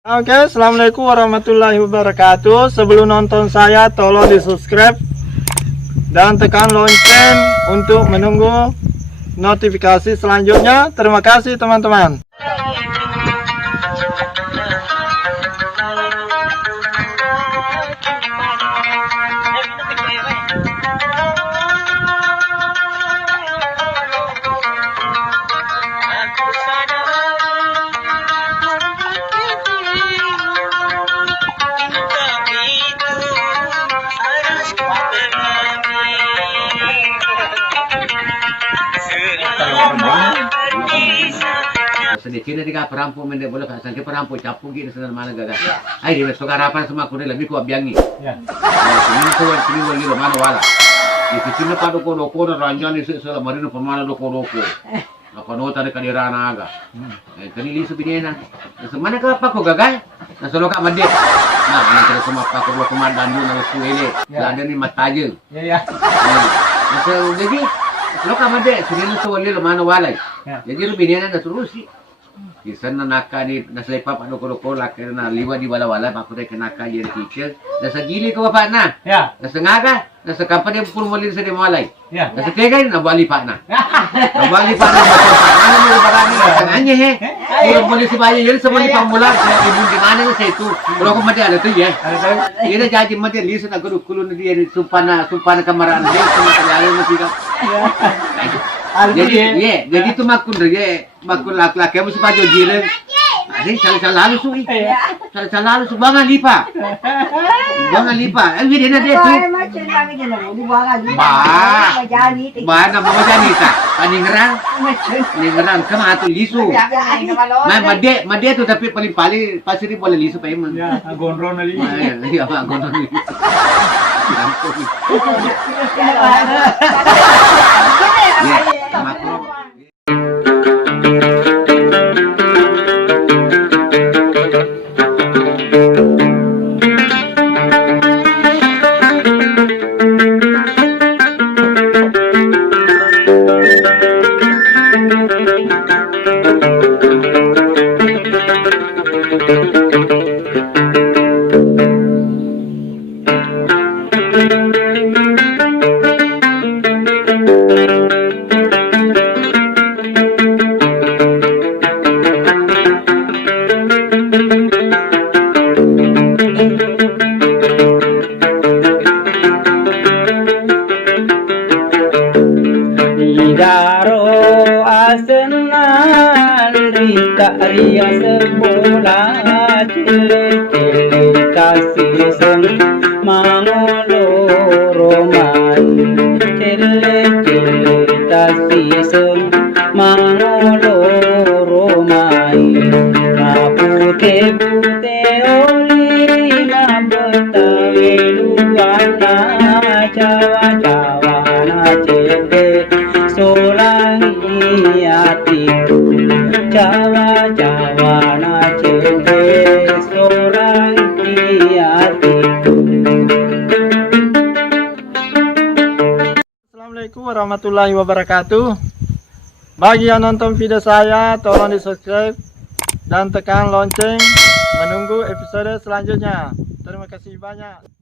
Oke, assalamualaikum warahmatullahi wabarakatuh. Sebelum nonton saya, tolong di subscribe dan tekan lonceng untuk menunggu notifikasi selanjutnya. Terima kasih teman-teman. Sedikit dia perampu mende boleh kan sangke perampu capu gitu senar mana gaga. Ai dia suka harapan sama aku lebih ku abiangi. Ya. Ini wali mana wala. Itu sini pada doko ranjang itu sela marino pemana doko. Apa nota de kadirana aga. Kani lisu binena. Semana ka apa ko gagal? Na solo ka made. Nah, ini terus sama apa ko komandan dulu na suele. Ada ni mataje. Ya. So jadi lo ka made sini so wali mana wala. Jadi lu binena na surusi. Kisan na naka ni nasa ipap ano ko laki na liwa di wala-wala makuday ka naka yung teacher. Nasa gili ka pa na. Yeah. Nasa ngaga, nasa kampanya pun walin sa dimawalay. Yeah. Nasa tegay, nabali pa na. Nabali pa na. Ano mo yung marami na kananya he. Puro muli si Bayan yun sa muli pamulang. Kaya ibang dimana na sa ito. Puro ko mati ano ito yan. Yan na jaji mati. Lisa na gulo na diyan. Sumpa na kamaraan. Sumakalala na siya. Jadi itu makun laki-laki mesti baju jilen. Ini salah lalu sui. Salah lalu bangan lipa. Bangan lipa. Ini dia tu. Ba na mama janita. Paningerang kama atu lisu. Made tu tapi paling pasiri boleh lisu pa iman. Ya, gondron ali. Ya, gondron ali. Daro asenal rika ria sekolah cilik kasih sen mangolo roman cilik kasih sen mangolo roman pute oli na betawi luana cawa na cete solangi hatiku Jawa na cete solangi hatiku. Assalamualaikum warahmatullahi wabarakatuh. Bagi yang nonton video saya, tolong di subscribe dan tekan lonceng menunggu episode selanjutnya. Terima kasih banyak.